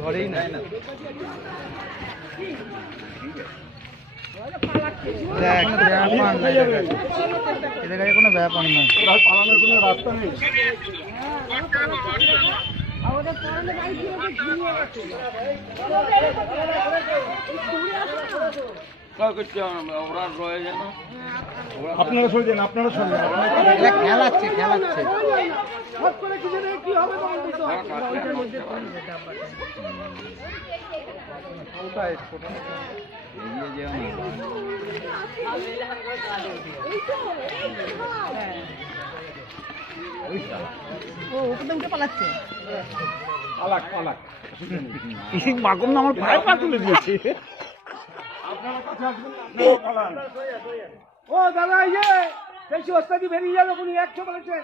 ঘরেই নাই না। এদের কাছে কোনো ব্যাপার না, পালানোর কোনো রাস্তা নেই। আপনারা সরে যান, আপনারা সরে যান, খেলাচ্ছে খেলাচ্ছে। মাকুম না, আমার পায়ের পা তুলে দিয়েছে। ও দাদা, বেশি ওস্তাদি বেরিয়ে যাবে, 100 বলেছে।